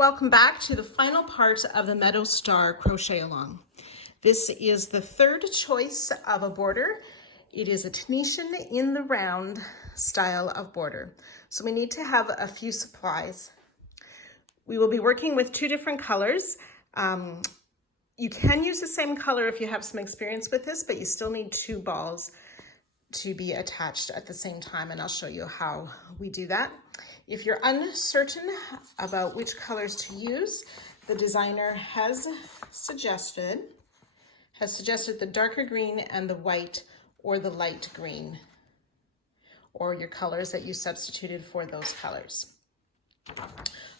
Welcome back to the final part of the Meadow Star Crochet Along. This is the third choice of a border. It is a Tunisian in the round style of border. So we need to have a few supplies. We will be working with two different colors. You can use the same color if you have some experience with this, but you still need two balls to be attached at the same time, and I'll show you how we do that. If you're uncertain about which colors to use, the designer has suggested the darker green and the white or the light green, or your colors that you substituted for those colors.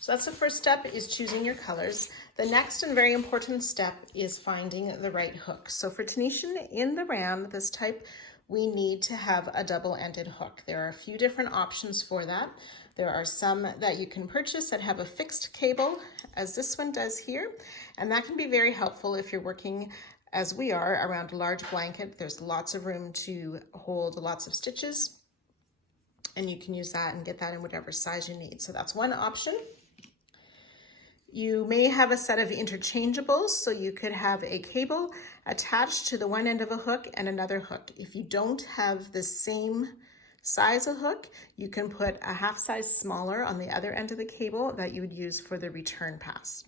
So that's the first step, is choosing your colors. The next and very important step is finding the right hook. So for Tunisian in the round, this type, we need to have a double-ended hook. There are a few different options for that. There are some that you can purchase that have a fixed cable, as this one does here, and that can be very helpful if you're working, as we are, around a large blanket. There's lots of room to hold lots of stitches, and you can use that and get that in whatever size you need. So that's one option. You may have a set of interchangeables, so you could have a cable attached to the one end of a hook and another hook. If you don't have the same size of hook, you can put a half size smaller on the other end of the cable that you would use for the return pass.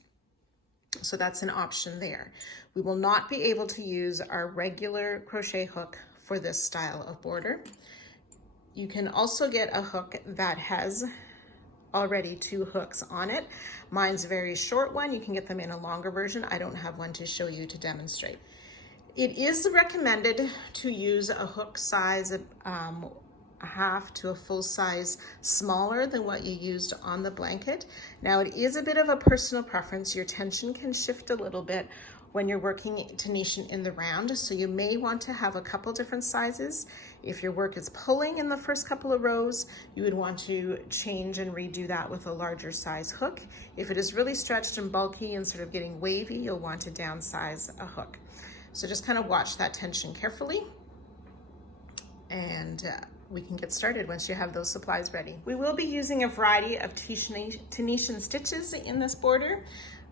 So that's an option there. We will not be able to use our regular crochet hook for this style of border. You can also get a hook that has already two hooks on it. Mine's a very short one. You can get them in a longer version. I don't have one to show you to demonstrate. It is recommended to use a hook size a half to a full size smaller than what you used on the blanket. Now, it is a bit of a personal preference. Your tension can shift a little bit when you're working Tunisian in the round, so you may want to have a couple different sizes. If your work is pulling in the first couple of rows, you would want to change and redo that with a larger size hook. If it is really stretched and bulky and sort of getting wavy, you'll want to downsize a hook. So just kind of watch that tension carefully, and we can get started once you have those supplies ready. We will be using a variety of Tunisian stitches in this border: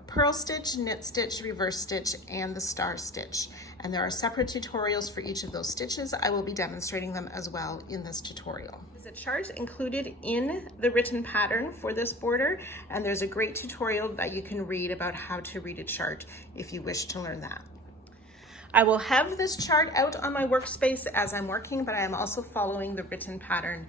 purl stitch, knit stitch, reverse stitch, and the star stitch. And there are separate tutorials for each of those stitches. I will be demonstrating them as well in this tutorial. There's a chart included in the written pattern for this border, and there's a great tutorial that you can read about how to read a chart if you wish to learn that. I will have this chart out on my workspace as I'm working, but I am also following the written pattern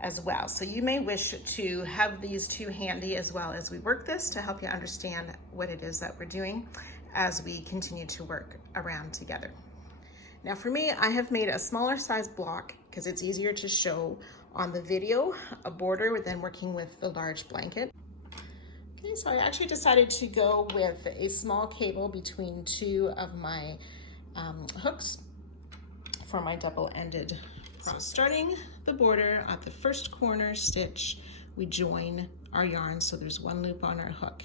as well. So you may wish to have these two handy as well as we work this, to help you understand what it is that we're doing as we continue to work around together. Now for me, I have made a smaller size block because it's easier to show on the video a border than working with the large blanket. Okay, so I actually decided to go with a small cable between two of my hooks for my double-ended. So starting the border at the first corner stitch, we join our yarn, so there's one loop on our hook.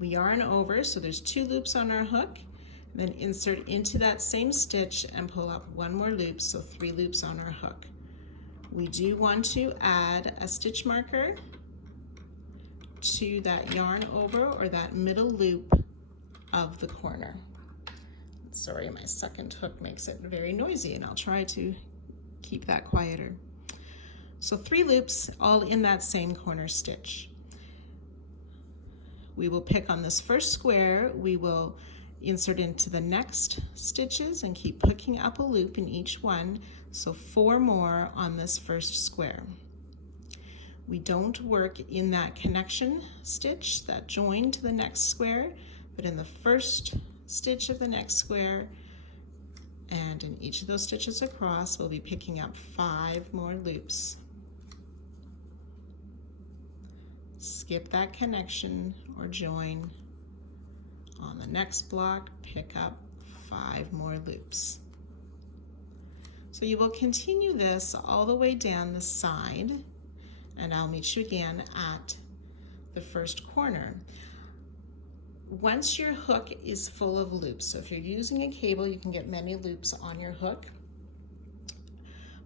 We yarn over, so there's two loops on our hook, and then insert into that same stitch and pull up one more loop, so 3 loops on our hook. We do want to add a stitch marker to that yarn over, or that middle loop of the corner. Sorry, my second hook makes it very noisy, and I'll try to keep that quieter. So 3 loops all in that same corner stitch. We will pick on this first square, we will insert into the next stitches and keep picking up a loop in each one, so 4 more on this first square. We don't work in that connection stitch, that join to the next square, but in the first stitch of the next square, and in each of those stitches across, we'll be picking up 5 more loops. Skip that connection or join. On the next block, pick up 5 more loops. So you will continue this all the way down the side, and I'll meet you again at the first corner. Once your hook is full of loops, so if you're using a cable, you can get many loops on your hook.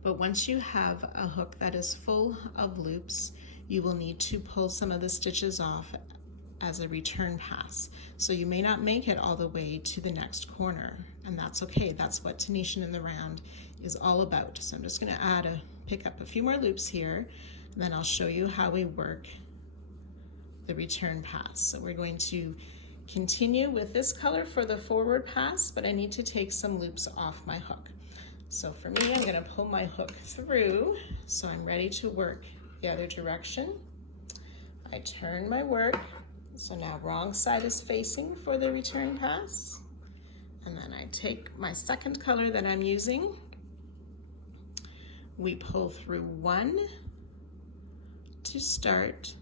But once you have a hook that is full of loops, you will need to pull some of the stitches off as a return pass. So you may not make it all the way to the next corner, and that's okay. That's what Tunisian in the round is all about. So I'm just going to pick up a few more loops here, and then I'll show you how we work the return pass. So we're going to continue with this color for the forward pass, but I need to take some loops off my hook. So for me, I'm going to pull my hook through so I'm ready to work the other direction. I turn my work, so now wrong side is facing for the return pass. And then I take my second color that I'm using. We pull through 1 to start,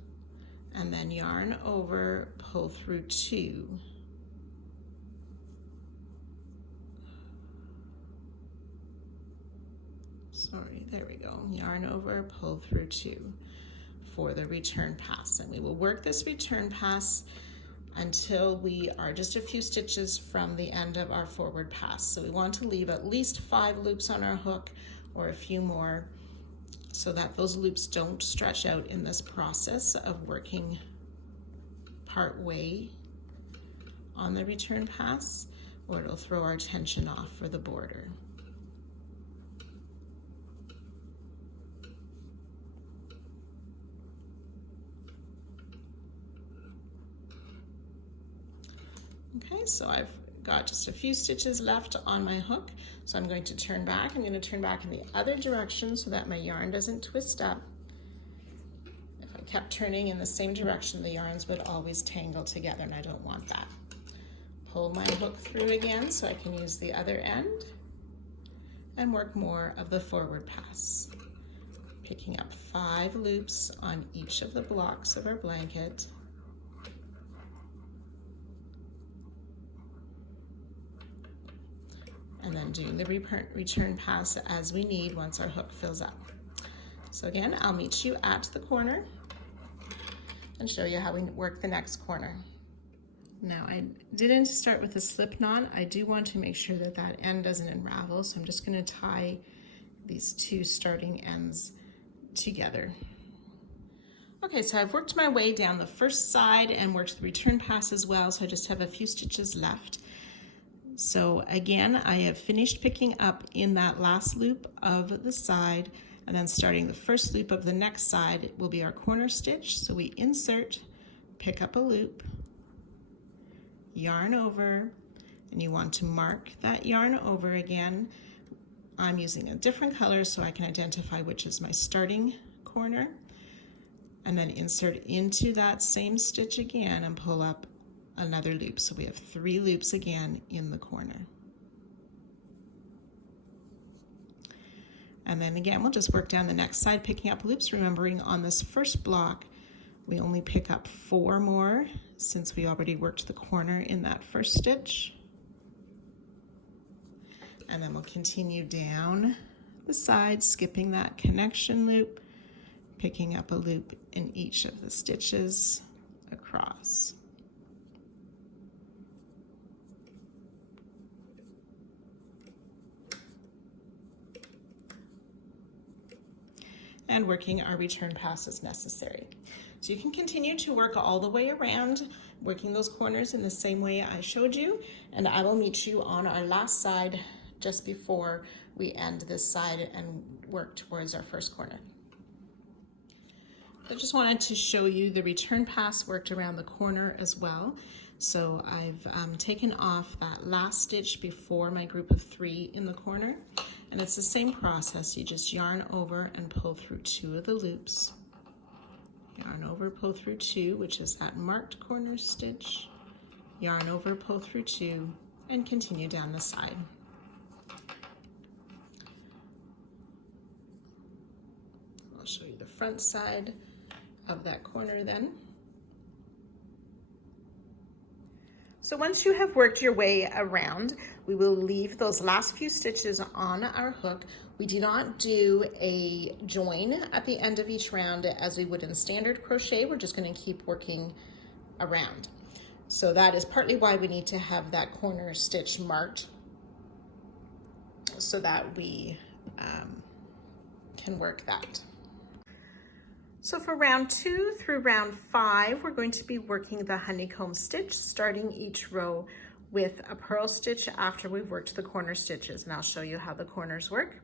and then yarn over, pull through 2. Sorry, there we go. Yarn over, pull through 2 for the return pass. And we will work this return pass until we are just a few stitches from the end of our forward pass. So we want to leave at least 5 loops on our hook, or a few more, so that those loops don't stretch out in this process of working part way on the return pass, or it'll throw our tension off for the border. Okay, so I've got just a few stitches left on my hook, so I'm going to turn back. I'm going to turn back in the other direction so that my yarn doesn't twist up. If I kept turning in the same direction, the yarns would always tangle together, and I don't want that. Pull my hook through again so I can use the other end and work more of the forward pass. Picking up 5 loops on each of the blocks of our blanket. And then doing the return pass as we need once our hook fills up. So again, I'll meet you at the corner and show you how we work the next corner. Now, I didn't start with a slip knot. I do want to make sure that that end doesn't unravel, so I'm just going to tie these 2 starting ends together. Okay, so I've worked my way down the first side and worked the return pass as well, so I just have a few stitches left. So again, I have finished picking up in that last loop of the side, and then starting the first loop of the next side will be our corner stitch. So we insert, pick up a loop, yarn over, and you want to mark that yarn over again. I'm using a different color so I can identify which is my starting corner, and then insert into that same stitch again and pull up another loop. So we have 3 loops again in the corner. And then again, we'll just work down the next side, picking up loops, remembering on this first block, we only pick up 4 more since we already worked the corner in that first stitch. And then we'll continue down the side, skipping that connection loop, picking up a loop in each of the stitches across. And working our return pass as necessary. So you can continue to work all the way around, working those corners in the same way I showed you, and I will meet you on our last side just before we end this side and work towards our first corner. I just wanted to show you the return pass worked around the corner as well. So I've taken off that last stitch before my group of 3 in the corner, and it's the same process. You just yarn over and pull through 2 of the loops. Yarn over, pull through 2, which is that marked corner stitch. Yarn over, pull through 2, and continue down the side. I'll show you the front side of that corner then. So once you have worked your way around, we will leave those last few stitches on our hook. We do not do a join at the end of each round as we would in standard crochet. We're just going to keep working around. So that is partly why we need to have that corner stitch marked so that we can work that. So for round 2 through round 5, we're going to be working the honeycomb stitch, starting each row with a purl stitch after we've worked the corner stitches. And I'll show you how the corners work.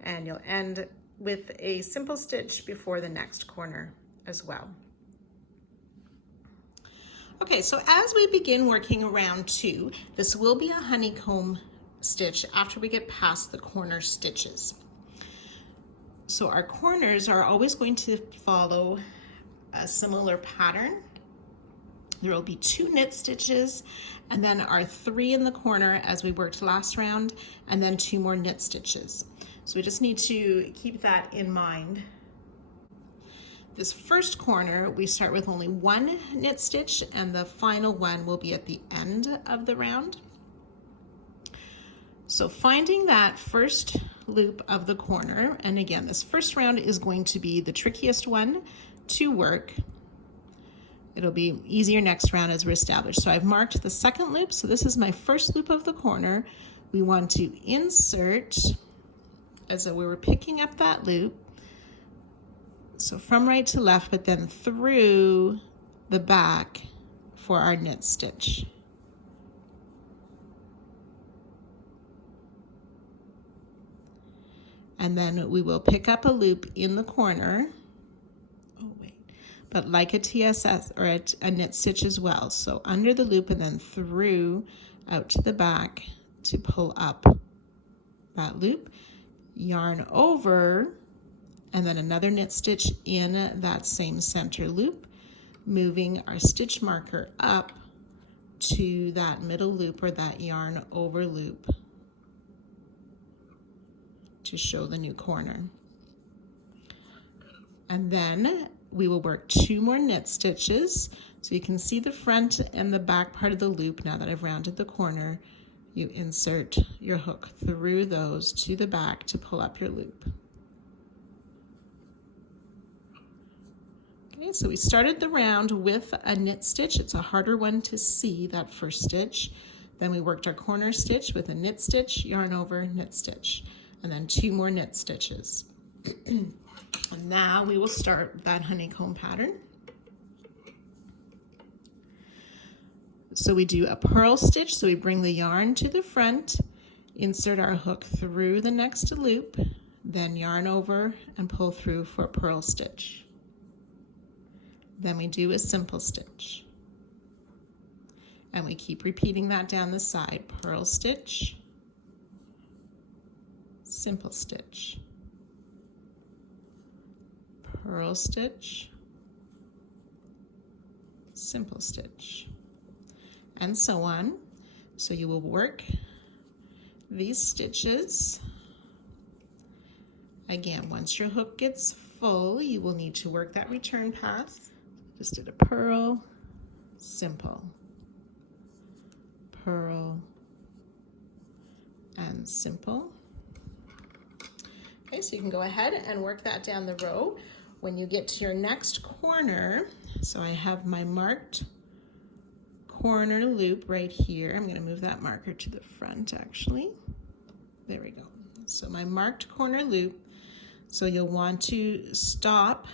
And you'll end with a simple stitch before the next corner as well. Okay, so as we begin working round 2, this will be a honeycomb stitch after we get past the corner stitches. So our corners are always going to follow a similar pattern. There will be 2 knit stitches and then our 3 in the corner as we worked last round, and then 2 more knit stitches. So we just need to keep that in mind. This first corner, we start with only 1 knit stitch, and the final one will be at the end of the round. So finding that first loop of the corner, and again, this first round is going to be the trickiest one to work. It'll be easier next round as we're established. So I've marked the second loop, so this is my first loop of the corner. We want to insert as though we were picking up that loop. So from right to left, but then through the back for our knit stitch. And then we will pick up a loop in the corner, but like a TSS or a knit stitch as well. So under the loop and then through out to the back to pull up that loop, yarn over, and then another knit stitch in that same center loop, moving our stitch marker up to that middle loop or that yarn over loop to show the new corner. And then we will work 2 more knit stitches. So you can see the front and the back part of the loop. Now that I've rounded the corner, you insert your hook through those to the back to pull up your loop. Okay, so we started the round with a knit stitch. It's a harder one to see, that first stitch. Then we worked our corner stitch with a knit stitch, yarn over, knit stitch, and then 2 more knit stitches. And now we will start that honeycomb pattern. So we do a purl stitch, so we bring the yarn to the front, insert our hook through the next loop, then yarn over and pull through for a purl stitch. Then we do a simple stitch. And we keep repeating that down the side. Purl stitch, simple stitch, purl stitch, simple stitch, and so on. So you will work these stitches. Again, once your hook gets full, you will need to work that return pass. Just did a purl, simple, purl, and simple. Okay, so you can go ahead and work that down the row. When you get to your next corner, so I have my marked corner loop right here. I'm going to move that marker to the front actually. There we go. So my marked corner loop. So you'll want to stop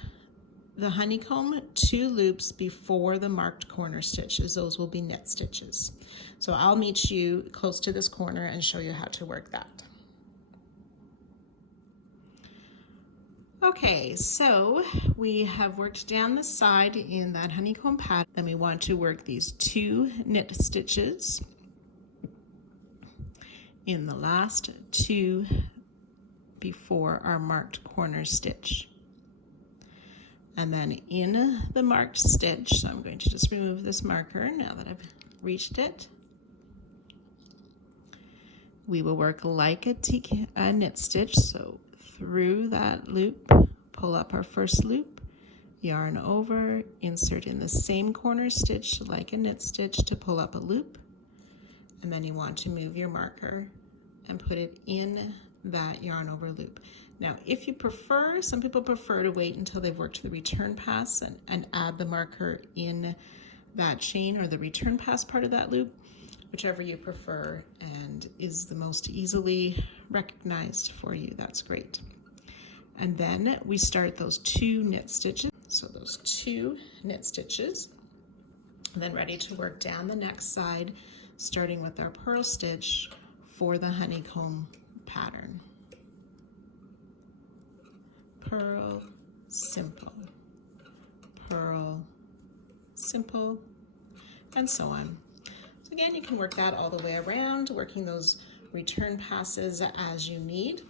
the honeycomb 2 loops before the marked corner stitches. Those will be knit stitches. So I'll meet you close to this corner and show you how to work that. Okay, so we have worked down the side in that honeycomb pattern. Then we want to work these 2 knit stitches in the last 2 before our marked corner stitch. And then in the marked stitch, so I'm going to just remove this marker now that I've reached it. We will work like a knit stitch, so through that loop, pull up our first loop, yarn over, insert in the same corner stitch like a knit stitch to pull up a loop, and then you want to move your marker and put it in that yarn over loop. Now, if you prefer, some people prefer to wait until they've worked the return pass and add the marker in that chain or the return pass part of that loop, whichever you prefer and is the most easily recognized for you, that's great. And then we start those 2 knit stitches. So those 2 knit stitches, and then ready to work down the next side, starting with our purl stitch for the honeycomb pattern. Purl, simple, purl, simple, and so on. So again, you can work that all the way around, working those return passes as you need.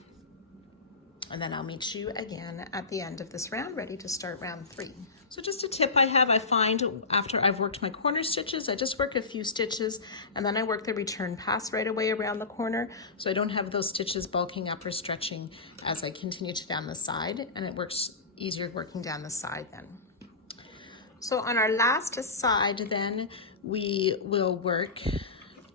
And then I'll meet you again at the end of this round, ready to start round 3. So just a tip I find after I've worked my corner stitches, I just work a few stitches and then I work the return pass right away around the corner, so I don't have those stitches bulking up or stretching as I continue to down the side, and it works easier working down the side then. So on our last side then, we will work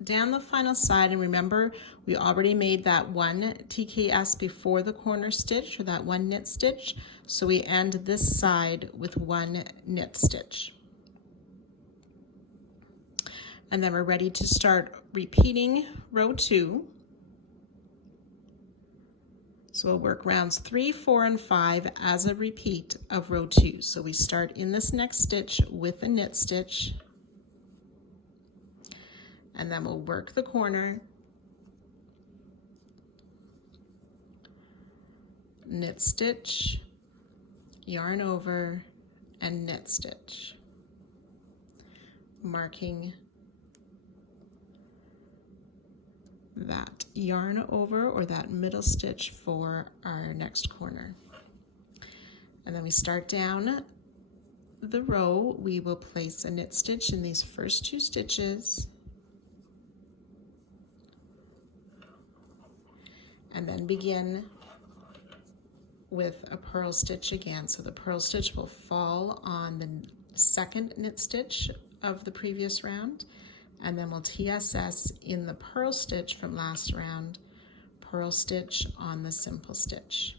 down the final side, and remember we already made that 1 TKS before the corner stitch, or that 1 knit stitch, so we end this side with 1 knit stitch. And then we're ready to start repeating row 2. So we'll work rounds 3, 4, and 5 as a repeat of row 2. So we start in this next stitch with a knit stitch, and then we'll work the corner, knit stitch, yarn over, and knit stitch, marking that yarn over or that middle stitch for our next corner. And then we start down the row. We will place a knit stitch in these first 2 stitches, and then begin with a purl stitch again. So the purl stitch will fall on the second knit stitch of the previous round, and then we'll TSS in the purl stitch from last round, purl stitch on the simple stitch.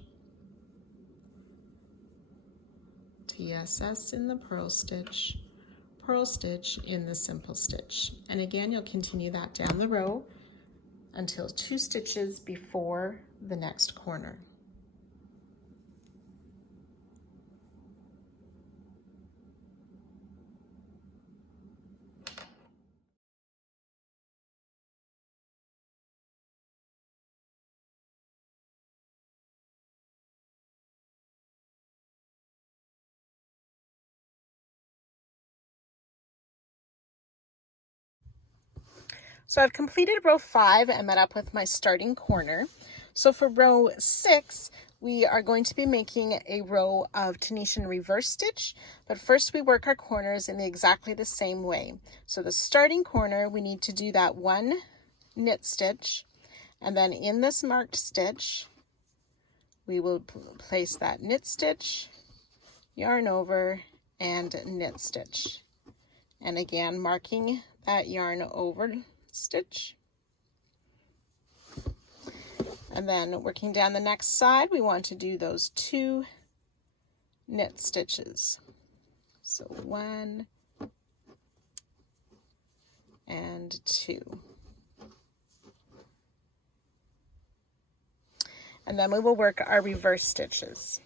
TSS in the purl stitch in the simple stitch. And again, you'll continue that down the row until 2 stitches before the next corner. So I've completed row 5 and met up with my starting corner. So for row 6, we are going to be making a row of Tunisian reverse stitch, but first we work our corners in exactly the same way. So the starting corner, we need to do that 1 knit stitch, and then in this marked stitch, we will place that knit stitch, yarn over, and knit stitch. And again, marking that yarn over stitch. And then working down the next side, we want to do those 2 knit stitches. So 1 and 2. And then we will work our reverse stitches.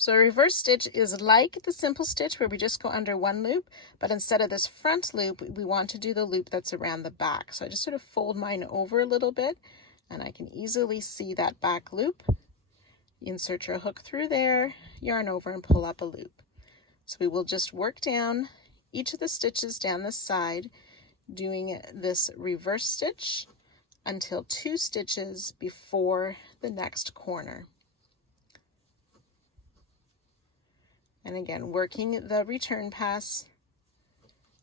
So a reverse stitch is like the simple stitch where we just go under 1 loop, but instead of this front loop, we want to do the loop that's around the back. So I just sort of fold mine over a little bit, and I can easily see that back loop. Insert your hook through there, yarn over, and pull up a loop. So we will just work down each of the stitches down this side, doing this reverse stitch until 2 stitches before the next corner. And again, working the return pass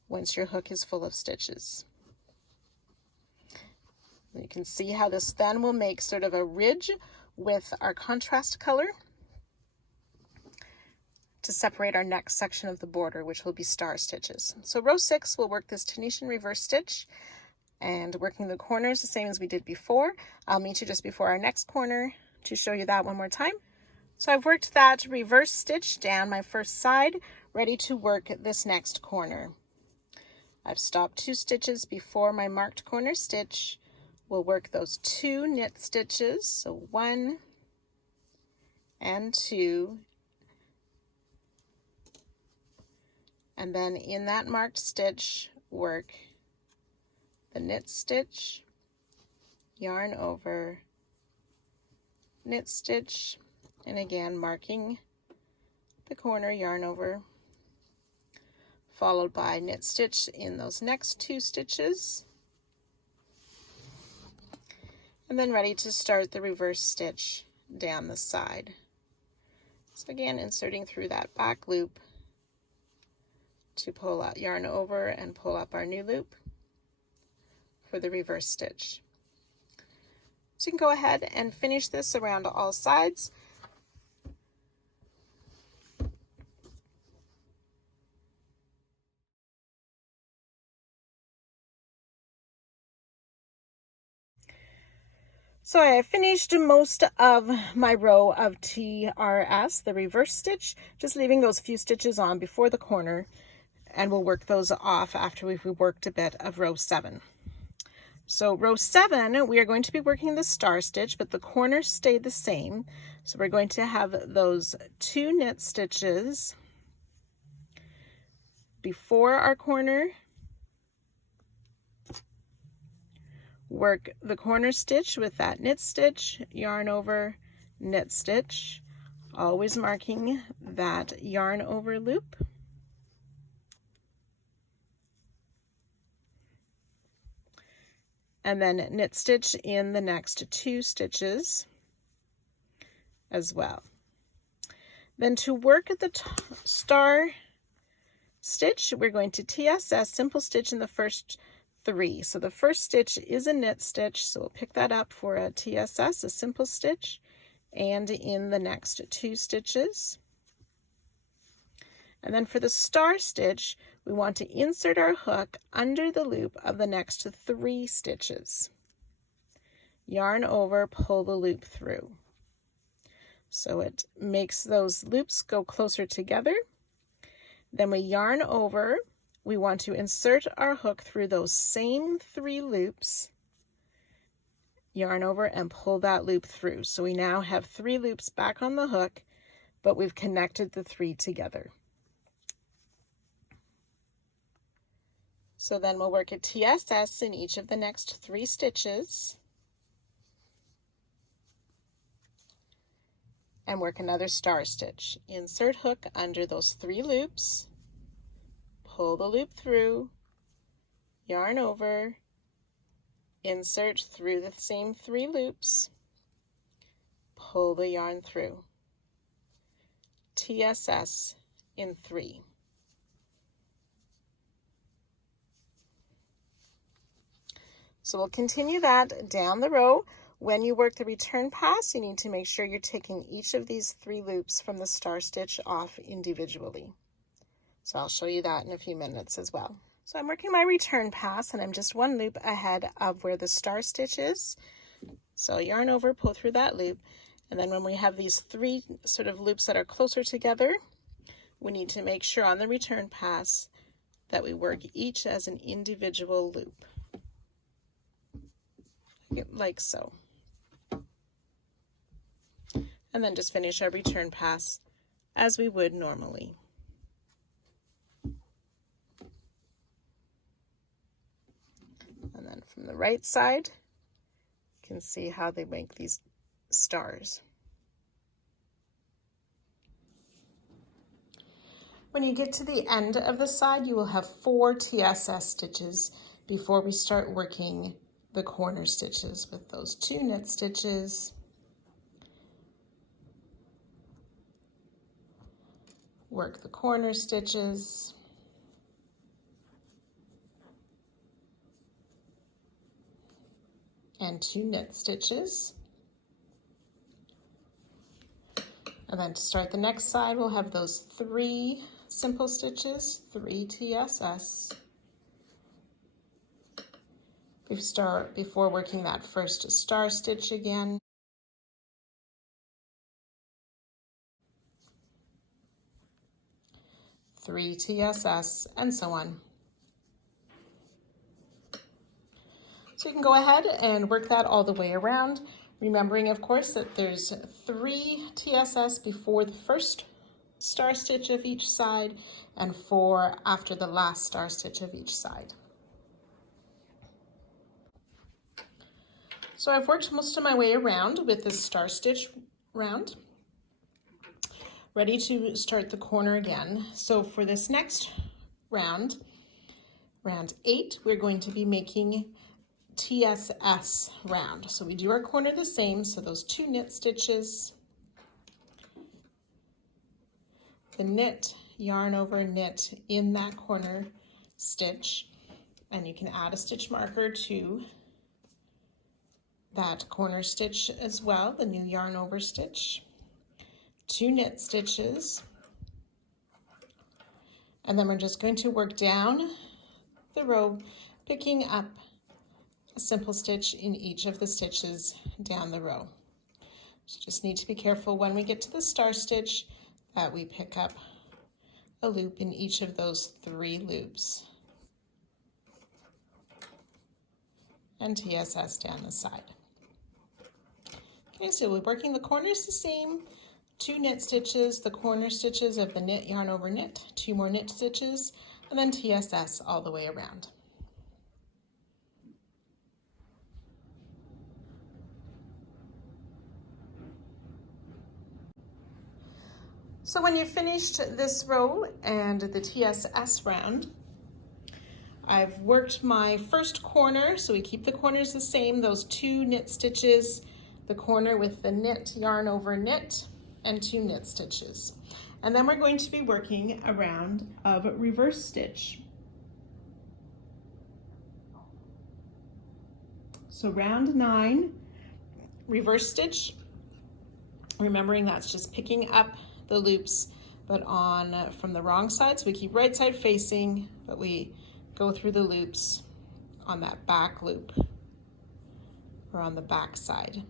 once your hook is full of stitches. You can see how this then will make sort of a ridge with our contrast color to separate our next section of the border, which will be star stitches. So row 6, we'll work this Tunisian reverse stitch and working the corners the same as we did before. I'll meet you just before our next corner to show you that one more time. So I've worked that reverse stitch down my first side, ready to work this next corner. I've stopped 2 stitches before my marked corner stitch. We'll we'll work those 2 knit stitches, so 1 and 2, and then in that marked stitch work the knit stitch, yarn over, knit stitch, and again marking the corner, yarn over, followed by knit stitch in those next 2 stitches, and then ready to start the reverse stitch down the side. So again, inserting through that back loop to pull out, yarn over and pull up our new loop for the reverse stitch. So you can go ahead and finish this around all sides. So I have finished most of my row of TRS, the reverse stitch, just leaving those few stitches on before the corner, and we'll work those off after we've worked a bit of row 7. So row 7, we are going to be working the star stitch, but the corners stay the same. So we're going to have those 2 knit stitches before our corner, work the corner stitch with that knit stitch, yarn over, knit stitch, always marking that yarn over loop. And then knit stitch in the next 2 stitches as well. Then to work the star stitch, we're going to TSS, simple stitch in the first 3. So the first stitch is a knit stitch, so we'll pick that up for a TSS, a simple stitch, and in the next 2 stitches. And then for the star stitch, we want to insert our hook under the loop of the next 3 stitches. Yarn over, pull the loop through. So it makes those loops go closer together. Then we yarn over. We want to insert our hook through those same 3 loops, yarn over, and pull that loop through. So we now have 3 loops back on the hook, but we've connected the 3 together. So then we'll work a TSS in each of the next 3 stitches and work another star stitch. Insert hook under those 3 loops, pull the loop through, yarn over, insert through the same 3 loops, pull the yarn through. TSS in 3. So we'll continue that down the row. When you work the return pass, you need to make sure you're taking each of these 3 loops from the star stitch off individually. So I'll show you that in a few minutes as well. So I'm working my return pass, and I'm just 1 loop ahead of where the star stitch is. So yarn over, pull through that loop, and then when we have these 3 sort of loops that are closer together, we need to make sure on the return pass that we work each as an individual loop, like so. And then just finish our return pass as we would normally. And then from the right side, you can see how they make these stars. When you get to the end of the side, you will have 4 TSS stitches before we start working the corner stitches with those 2 knit stitches, work the corner stitches, and 2 knit stitches. And then to start the next side, we'll have those 3 simple stitches, 3 TSS. Before working that first star stitch again. Three TSS, and so on. So you can go ahead and work that all the way around, remembering of course that there's 3 TSS before the first star stitch of each side and 4 after the last star stitch of each side. So I've worked most of my way around with this star stitch round, ready to start the corner again. So for this next round, round 8, we're going to be making TSS round. So we do our corner the same, so those 2 knit stitches, the knit, yarn over, knit in that corner stitch, and you can add a stitch marker to that corner stitch as well, the new yarn over stitch, 2 knit stitches, and then we're just going to work down the row, picking up a simple stitch in each of the stitches down the row. So just need to be careful when we get to the star stitch that we pick up a loop in each of those 3 loops, and TSS down the side. Okay, so we're working the corners the same, 2 knit stitches, the corner stitches of the knit, yarn over, knit, 2 more knit stitches, and then TSS all the way around. So when you've finished this row and the TSS round, I've worked my first corner, so we keep the corners the same, those 2 knit stitches, the corner with the knit, yarn over, knit, and 2 knit stitches. And then we're going to be working a round of reverse stitch. So round 9, reverse stitch, remembering that's just picking up the loops, but on from the wrong side. So we keep right side facing, but we go through the loops on that back loop or on the back side.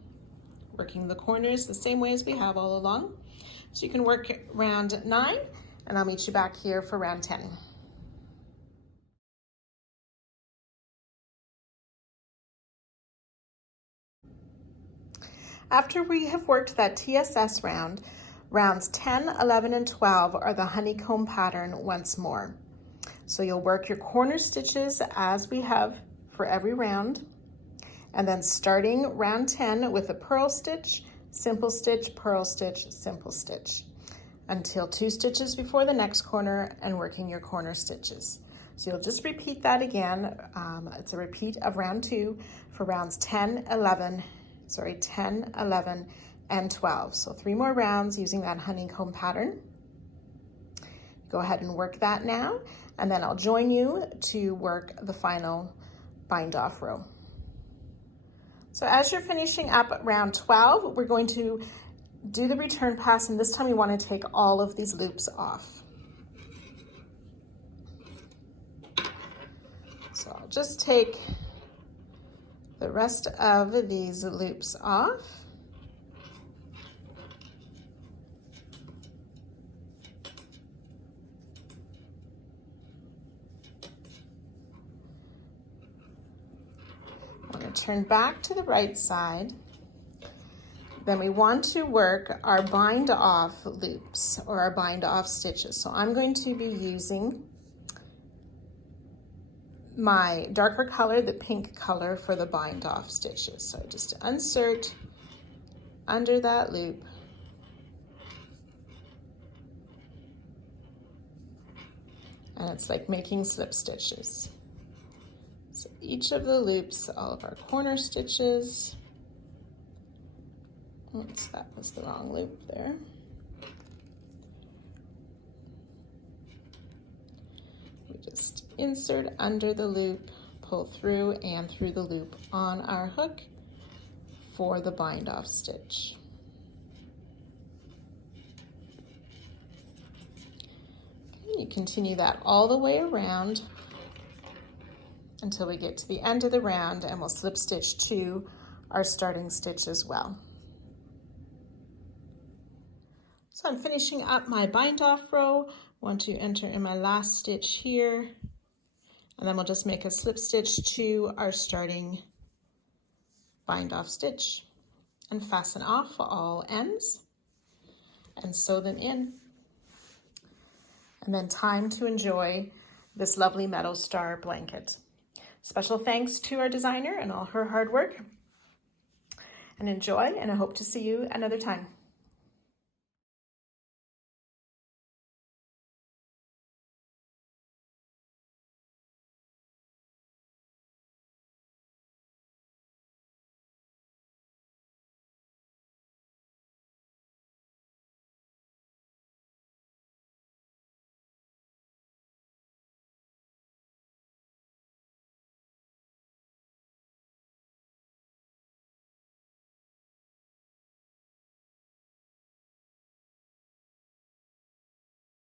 Working the corners the same way as we have all along. So you can work round 9, and I'll meet you back here for round 10. After we have worked that TSS round, rounds 10, 11, and 12 are the honeycomb pattern once more. So you'll work your corner stitches as we have for every round, and then starting round 10 with a purl stitch, simple stitch, purl stitch, simple stitch, until 2 stitches before the next corner and working your corner stitches. So you'll just repeat that again. It's a repeat of round 2 for rounds 10, 11, and 12. So 3 more rounds using that honeycomb pattern. Go ahead and work that now, and then I'll join you to work the final bind off row. So as you're finishing up round 12, we're going to do the return pass, and this time you want to take all of these loops off. So I'll just take the rest of these loops off. Turn back to the right side. Then we want to work our bind off loops or our bind off stitches. So I'm going to be using my darker color, the pink color, for the bind off stitches. So just insert under that loop, and it's like making slip stitches. So each of the loops, all of our corner stitches, oops, that was the wrong loop there. We just insert under the loop, pull through and through the loop on our hook for the bind off stitch. Okay, you continue that all the way around until we get to the end of the round, and we'll slip stitch to our starting stitch as well. So I'm finishing up my bind off row. Want to enter in my last stitch here, and then we'll just make a slip stitch to our starting bind off stitch, and fasten off all ends and sew them in. And then time to enjoy this lovely meadow star blanket. Special thanks to our designer and all her hard work. And enjoy, and I hope to see you another time.